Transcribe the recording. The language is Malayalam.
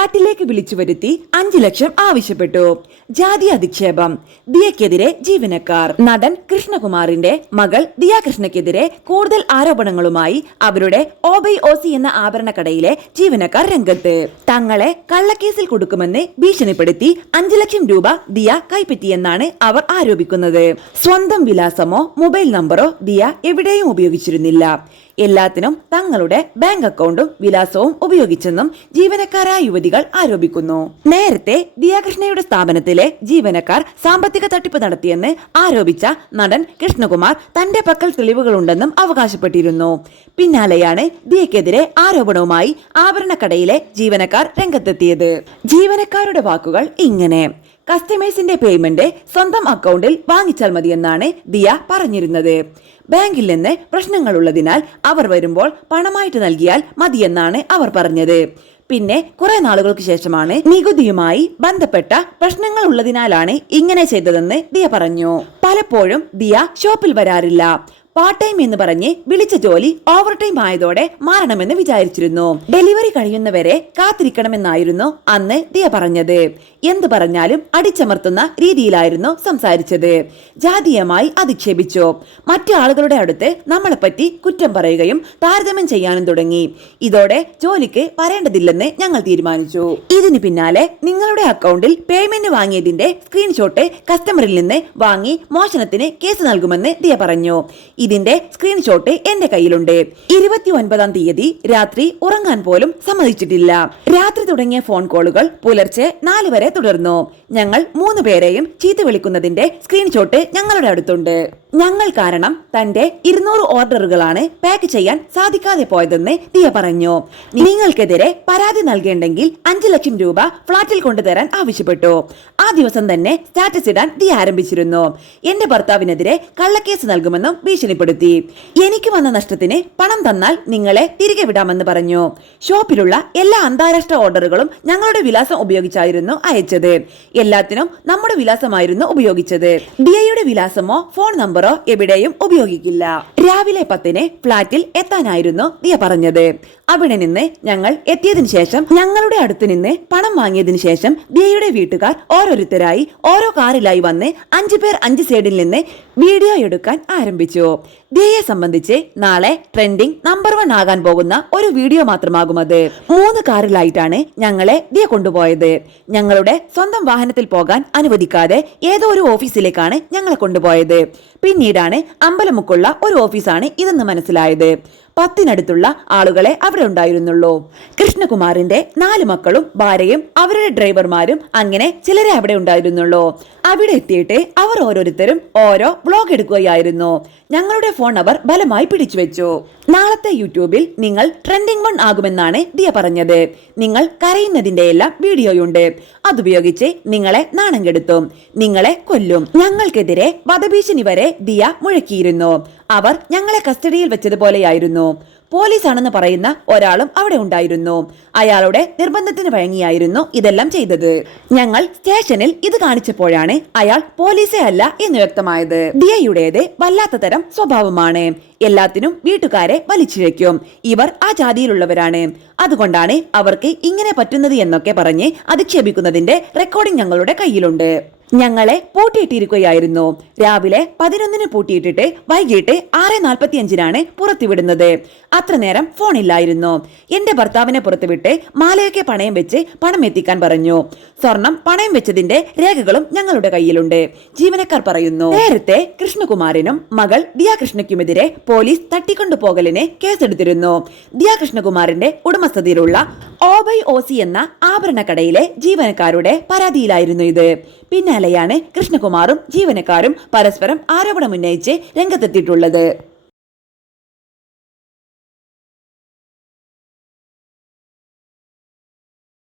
ഫ്ളാറ്റിലേക്ക് വിളിച്ചു വരുത്തി 5 ലക്ഷം ആവശ്യപ്പെട്ടു. ജാതി അധിക്ഷേപം. ദിയക്കെതിരെ ജീവനക്കാർ. നടൻ കൃഷ്ണകുമാറിന്റെ മകൾ ദിയ കൃഷ്ണയ്ക്കെതിരെ കൂടുതൽ ആരോപണങ്ങളുമായി അവരുടെ OBOC എന്ന ആഭരണക്കടയിലെ ജീവനക്കാർ രംഗത്ത്. തങ്ങളെ കള്ളക്കേസിൽ കൊടുക്കുമെന്ന് ഭീഷണിപ്പെടുത്തി 5 ലക്ഷം രൂപ ദിയ കൈപ്പറ്റിയെന്നാണ് അവർ ആരോപിക്കുന്നത്. സ്വന്തം വിലാസമോ മൊബൈൽ നമ്പറോ ദിയ എവിടെയും ഉപയോഗിച്ചിരുന്നില്ല. എല്ലാത്തിനും തങ്ങളുടെ ബാങ്ക് അക്കൗണ്ടും വിലാസവും ഉപയോഗിച്ചെന്നും ജീവനക്കാരായ യുവതികൾ ആരോപിക്കുന്നു. നേരത്തെ ദിയാകൃഷ്ണയുടെ സ്ഥാപനത്തിലെ ജീവനക്കാർ സാമ്പത്തിക തട്ടിപ്പ് നടത്തിയെന്ന് ആരോപിച്ച നടൻ കൃഷ്ണകുമാർ തന്റെ പക്കൽ തെളിവുകളുണ്ടെന്നും അവകാശപ്പെട്ടിരുന്നു. പിന്നാലെയാണ് ദിയക്കെതിരെ ആരോപണവുമായി ആഭരണക്കടയിലെ ജീവനക്കാർ രംഗത്തെത്തിയത്. ജീവനക്കാരുടെ വാക്കുകൾ ഇങ്ങനെ: കസ്റ്റമേഴ്സിന്റെ പേയ്മെന്റ് സ്വന്തം അക്കൗണ്ടിൽ വാങ്ങിച്ചാൽ മതിയെന്നാണ് ദിയ പറഞ്ഞിരുന്നത്. ബാങ്കിൽ നിന്ന് പ്രശ്നങ്ങളുള്ളതിനാൽ അവർ വരുമ്പോൾ പണമായിട്ട് നൽകിയാൽ മതിയെന്നാണ് അവർ പറഞ്ഞത്. പിന്നെ കുറെ നാളുകൾക്ക് ശേഷമാണ് നികുതിയുമായി ബന്ധപ്പെട്ട പ്രശ്നങ്ങൾ ഉള്ളതിനാലാണ് ഇങ്ങനെ ചെയ്തതെന്ന് ദിയ പറഞ്ഞു. പലപ്പോഴും ദിയ ഷോപ്പിൽ വരാറില്ല. പാർട്ട് ടൈം എന്ന് പറഞ്ഞ് വിളിച്ച ജോലി ഓവർ ടൈം ആയതോടെ മാറണമെന്ന് വിചാരിച്ചിരുന്നു. ഡെലിവറി കഴിയുന്നവരെ കാത്തിരിക്കണമെന്നായിരുന്നു അന്ന് ദിയ പറഞ്ഞത്. എന്തു പറഞ്ഞാലും അടിച്ചമർത്തുന്ന രീതിയിലായിരുന്നു സംസാരിച്ചത്. ജാതീയമായി അധിക്ഷേപിച്ചു. മറ്റു ആളുകളുടെ അടുത്ത് നമ്മളെപ്പറ്റി കുറ്റം പറയുകയും താരതമ്യം ചെയ്യാനും തുടങ്ങി. ഇതോടെ ജോലിക്ക് വരേണ്ടതില്ലെന്ന് ഞങ്ങൾ തീരുമാനിച്ചു. ഇതിന് പിന്നാലെ നിങ്ങളുടെ അക്കൗണ്ടിൽ പേയ്മെന്റ് വാങ്ങിയതിന്റെ സ്ക്രീൻഷോട്ട് കസ്റ്റമറിൽ നിന്ന് വാങ്ങി മോഷണത്തിന് കേസ് നൽകുമെന്ന് ദിയ പറഞ്ഞു. ഇതിന്റെ സ്ക്രീൻഷോട്ട് എന്റെ കയ്യിലുണ്ട്. 29-ാം തീയതി രാത്രി ഉറങ്ങാൻ പോലും സമ്മതിച്ചിട്ടില്ല. രാത്രി തുടങ്ങിയ ഫോൺ കോളുകൾ പുലർച്ചെ 4 വരെ തുടർന്നു. ഞങ്ങൾ 3 പേരെയും ചീത്ത വിളിക്കുന്നതിന്റെ സ്ക്രീൻഷോട്ട് ഞങ്ങളുടെ അടുത്തുണ്ട്. ഞങ്ങൾ കാരണം തന്റെ 200 ഓർഡറുകളാണ് പാക്ക് ചെയ്യാൻ സാധിക്കാതെ പോയതെന്ന് ദിയ പറഞ്ഞു. നിങ്ങൾക്കെതിരെ പരാതി നൽകേണ്ടെങ്കിൽ 5 ലക്ഷം രൂപ ഫ്ളാറ്റിൽ കൊണ്ടുതരാൻ ആവശ്യപ്പെട്ടു. ആ ദിവസം തന്നെ സ്റ്റാറ്റസ് ഇടാൻ ദിയ ആരംഭിച്ചിരുന്നു. എന്റെ ഭർത്താവിനെതിരെ കള്ളക്കേസ് നൽകുമെന്നും ഭീഷണിപ്പെടുത്തി. എനിക്ക് വന്ന നഷ്ടത്തിന് പണം തന്നാൽ നിങ്ങളെ തിരികെ വിടാമെന്ന് പറഞ്ഞു. ഷോപ്പിലുള്ള എല്ലാ അന്താരാഷ്ട്ര ഓർഡറുകളും ഞങ്ങളുടെ വിലാസം ഉപയോഗിച്ചായിരുന്നു അയച്ചത്. എല്ലാത്തിനും നമ്മുടെ വിലാസമായിരുന്നു ഉപയോഗിച്ചത്. ദിയയുടെ വിലാസമോ ഫോൺ നമ്പറോ എവിടെയും ഉപയോഗിക്കില്ല. രാവിലെ 10-ന് ഫ്ളാറ്റിൽ എത്താനായിരുന്നു ദിയ പറഞ്ഞത്. അവിടെ നിന്ന് ഞങ്ങൾ എത്തിയതിനു ശേഷം ഞങ്ങളുടെ അടുത്ത് നിന്ന് പണം വാങ്ങിയതിനു ശേഷം ദിയയുടെ വീട്ടുകാർ ഓരോരുത്തരായി ഓരോ കാറിലായി വന്ന് 5 പേർ 5 സൈഡിൽ നിന്ന് വീഡിയോ എടുക്കാൻ ആരംഭിച്ചു. ദിയയെ സംബന്ധിച്ച് നാളെ ട്രെൻഡിംഗ് നമ്പർ 1 ആകാൻ പോകുന്ന ഒരു വീഡിയോ മാത്രമാകും അത്. 3 കാറിലായിട്ടാണ് ഞങ്ങളെ ദിയ കൊണ്ടുപോയത്. ഞങ്ങളുടെ സ്വന്തം വാഹനത്തിൽ പോകാൻ അനുവദിക്കാതെ ഏതോ ഒരു ഓഫീസിലേക്കാണ് ഞങ്ങളെ കൊണ്ടുപോയത്. പിന്നീടാണ് അമ്പലമുക്കുള്ള ഒരു ഓഫീസാണ് ഇതെന്ന് മനസ്സിലായത്. 10-നടുത്തുള്ള ആളുകളെ അവിടെ ഉണ്ടായിരുന്നുള്ളൂ. കൃഷ്ണകുമാറിന്റെ 4 മക്കളും ഭാര്യയും അവരുടെ ഡ്രൈവർമാരും അങ്ങനെ ചിലരെ അവിടെ ഉണ്ടായിരുന്നുള്ളൂ. അവിടെ എത്തിയിട്ട് അവർ ഓരോരുത്തരും ഓരോ വ്ലോഗ് എടുക്കുകയായിരുന്നു. ഞങ്ങളുടെ ഫോൺ അവർ ബലമായി പിടിച്ചുവെച്ചു. നാളത്തെ യൂട്യൂബിൽ നിങ്ങൾ ട്രെൻഡിംഗ് 1 ആകുമെന്നാണ് ദിയ പറഞ്ഞത്. നിങ്ങൾ കരയുന്നതിന്റെ എല്ലാം വീഡിയോയുണ്ട്. അതുപയോഗിച്ച് നിങ്ങളെ നാണം കെടുത്തും, നിങ്ങളെ കൊല്ലും. ഞങ്ങൾക്കെതിരെ വധഭീഷണി വരെ ദിയ മുഴക്കിയിരുന്നു. അവർ ഞങ്ങളെ കസ്റ്റഡിയിൽ വെച്ചതുപോലെയായിരുന്നു. പോലീസാണെന്ന് പറയുന്ന ഒരാളും അവിടെ ഉണ്ടായിരുന്നു. അയാളുടെ നിർബന്ധത്തിന് വഴങ്ങിയായിരുന്നു ഇതെല്ലാം ചെയ്തത്. ഞങ്ങൾ സ്റ്റേഷനിൽ ഇത് കാണിച്ചപ്പോഴാണ് അയാൾ പോലീസേ അല്ല എന്ന് വ്യക്തമായത്. ദിയയുടേത് വല്ലാത്ത തരം സ്വഭാവമാണ്. എല്ലാത്തിനും വീട്ടുകാരെ വലിച്ചിഴയ്ക്കും. ഇവർ ആ ജാതിയിലുള്ളവരാണ്. അതുകൊണ്ടാണ് അവർക്ക് ഇങ്ങനെ പറ്റുന്നത് എന്നൊക്കെ പറഞ്ഞ് അധിക്ഷേപിക്കുന്നതിന്റെ റെക്കോർഡിംഗ് ഞങ്ങളുടെ കയ്യിലുണ്ട്. ഞങ്ങളെ പൂട്ടിയിട്ടിരിക്കുകയായിരുന്നു. രാവിലെ 11-ന് പൂട്ടിയിട്ടിട്ട് വൈകിട്ട് 6:45-നാണ് പുറത്തുവിടുന്നത്. അത്ര നേരം ഫോണില്ലായിരുന്നു. എന്റെ ഭർത്താവിനെ പുറത്തുവിട്ട് മാലയൊക്കെ പണയം വെച്ച് പണം എത്തിക്കാൻ പറഞ്ഞു. സ്വർണം പണയം വെച്ചതിന്റെ രേഖകളും ഞങ്ങളുടെ കയ്യിലുണ്ട്, ജീവനക്കാർ പറയുന്നു. നേരത്തെ കൃഷ്ണകുമാറിനും മകൾ ദിയ കൃഷ്ണയ്ക്കുമെതിരെ പോലീസ് തട്ടിക്കൊണ്ടുപോകലിന് കേസെടുത്തിരുന്നു. ദിയ കൃഷ്ണകുമാറിന്റെ ഉടമസ്ഥതയിലുള്ള OBOC എന്ന ആഭരണക്കടയിലെ ജീവനക്കാരുടെ പരാതിയിലായിരുന്നു ഇത്. പിന്നാലെയാണ് കൃഷ്ണകുമാറും ജീവനക്കാരും പരസ്പരം ആരോപണമുന്നയിച്ച് രംഗത്തെത്തിയിട്ടുള്ളത്.